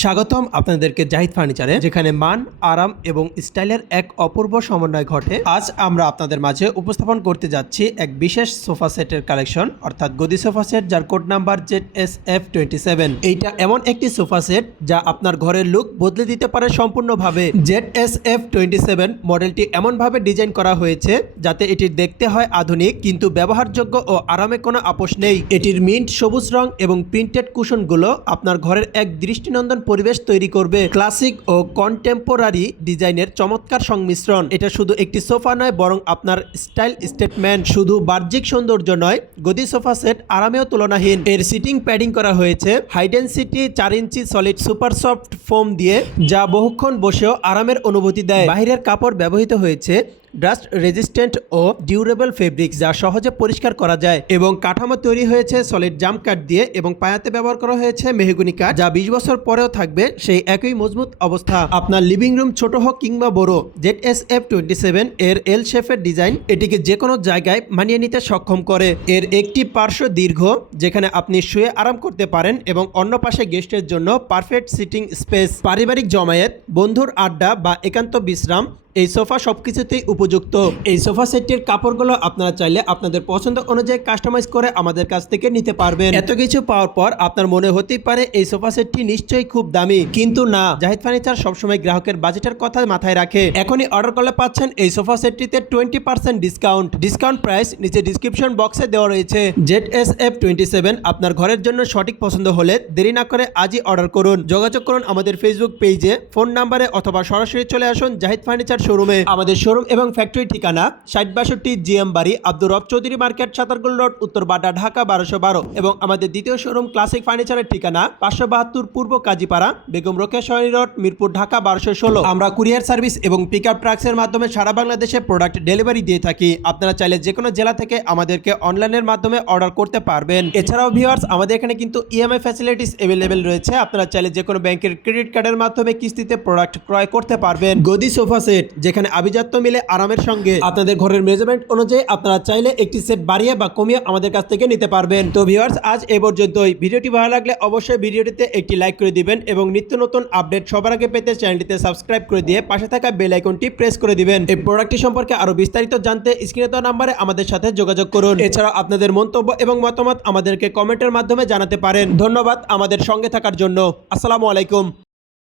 স্বাগতম আপনাদেরকে জাহিদ ফার্নিচারে, যেখানে মান, আরাম এবং স্টাইলের এক অপূর্ব সমন্বয় ঘটে। আজ আমরা আপনাদের মাঝে উপস্থাপন করতে যাচ্ছি এক বিশেষ সোফা সেটের কালেকশন, অর্থাৎ গদি সোফা সেট যার code number Z S F twenty seven. এইটা এমন একটি সোফা সেট যা আপনার ঘরের লুক বদলে দিতে পারে সম্পূর্ণভাবে। Z S F twenty seven মডেলটি এমনভাবে ডিজাইন করা হয়েছে যাতে এটি দেখতে হয় আধুনিক কিন্তু ব্যবহারযোগ্য ও আরামে কোনো আপোষ নেই। এটির মিন্ট সবুজ রং এবং প্রিন্টেড কুশনগুলো আপনার ঘরের এক দৃষ্টিনন্দন পরিবেশ তৈরি করবে ক্লাসিক ও কন্টেম্পোরারি ডিজাইনের চমৎকার সংমিশ্রণ। এটা শুধু একটি সোফা নয়, বরং আপনার স্টাইল স্টেটমেন্ট। শুধু বাহ্যিক সৌন্দর্য নয়, গদি সোফা সেট আরামেও তুলনাহীন। এর সিটিং প্যাডিং করা হয়েছে। হাইডেন্সিটি চার inch solid super soft foam দিয়ে, যা বহুক্ষণ বসেও আরামের অনুভূতি দেয়। বাহিরের কাপড় ব্যবহৃত হয়েছে ডাস্ট রেজিস্ট্যান্ট ও ডিউরেবল ফেব্রিক যা সহজে পরিষ্কার করা যায় এবং কাঠামো তৈরি হয়েছে সলিড জাম কাঠ দিয়ে এবং পায়াতে ব্যবহার করা হয়েছে মেহগুনি কাঠ, যা বিশ বছর পরেও থাকবে সেই একই মজবুত অবস্থা। আপনার লিভিং রুম ছোট হোক কিংবা বড় Z S F twenty seven এর এল শেফের ডিজাইন এটিকে যে কোনো জায়গায় মানিয়ে নিতে সক্ষম করে। এর একটি পার্শ্ব দীর্ঘ, যেখানে আপনি শুয়ে আরাম করতে পারেন এবং অন্য পাশে গেস্টের জন্য পারফেক্ট সিটিং স্পেস পারিবারিক জমায়েত, বন্ধুর আড্ডা বা একান্ত বিশ্রাম এই সোফা সব কিছুতেই উপযুক্ত। এই সোফা সেটটির কাপড়গুলো আপনারা চাইলে আপনাদের পছন্দ অনুযায়ী কাস্টমাইজ করে আমাদের কাছ থেকে নিতে পারবেন। এত কিছু পাওয়ার পর আপনার মনে হতেই পারে এই সোফা সেটটি নিশ্চয়ই খুব দামি। কিন্তু না, জাহিদ ফার্নিচার সবসময় গ্রাহকের বাজেটের কথা মাথায় রাখে। এখনই অর্ডার করলে পাচ্ছেন এই সোফা সেটটিতে twenty percent discount discount price নিচে ডিসক্রিপশন বক্সে দেওয়া রয়েছে। Z S F twenty seven আপনার ঘরের জন্য সঠিক পছন্দ হলে দেরি না করে আজই অর্ডার করুন। যোগাযোগ করুন আমাদের ফেসবুক পেজে ফোন নাম্বারে অথবা সরাসরি চলে আসুন জাহিদ ফার্নিচার শোরুমে আমাদের শোরুম এবং ফ্যাক্টরি ঠিকানা ষাট বাষট্টি জিএম বাড়ি আব্দুর রব চৌধুরী মার্কেট, সাতারগুল রোড, উত্তর বাড্ডা, ঢাকা বারোশো বারো। এবং আমাদের দ্বিতীয় শোরুম ক্লাসিক ফার্নিচারের ঠিকানা পাঁচশো বাহাত্তর পূর্ব কাজীপাড়া, বেগম রোকেশ্বরী রোড, মিরপুর, ঢাকা বারোশো ষোলো। আমরা কুরিয়ার সার্ভিস এবং পিক আপ ট্রাক্সের মাধ্যমে সারা বাংলাদেশে প্রোডাক্ট ডেলিভারি দিয়ে থাকি। আপনারা চাইলে যে কোনো জেলা থেকে আমাদেরকে অনলাইনের মাধ্যমে অর্ডার করতে পারবেন। এছাড়াও ভিউয়ার্স আমাদের এখানে কিন্তু ইএমআই ফ্যাসিলিটিস অ্যাভেলেবেল রয়েছে। আপনারা চাইলে যে কোনো ব্যাংকের ক্রেডিট কার্ডের মাধ্যমে কিস্তিতে প্রোডাক্ট ক্রয় করতে পারবেন। গদি সোফা সেট যেখানে আভিজাত্য মিলে আরামের সঙ্গে। আপনাদের ঘরের মেজারমেন্ট অনুযায়ী আপনারা চাইলে একটি সেট বাড়িয়ে বা কমিয়ে আমাদের কাছ থেকে নিতে পারবেন। তো ভিউয়ার্স আজ এ পর্যন্তই। ভিডিওটি ভালো লাগলে অবশ্যই ভিডিওটিতে একটি লাইক করে দিবেন এবং নিত্য নতুন আপডেট সবার আগে পেতে চ্যানেলটিতে সাবস্ক্রাইব করে দিয়ে পাশে থাকা বেল আইকনটি প্রেস করে দিবেন। এই প্রোডাক্টটি সম্পর্কে আরও বিস্তারিত জানতে স্ক্রিনে দেওয়া নাম্বারে আমাদের সাথে যোগাযোগ করুন। এছাড়া আপনাদের মন্তব্য এবং মতামত আমাদেরকে কমেন্টের মাধ্যমে জানাতে পারেন। ধন্যবাদ আমাদের সঙ্গে থাকার জন্য। আসসালামু আলাইকুম।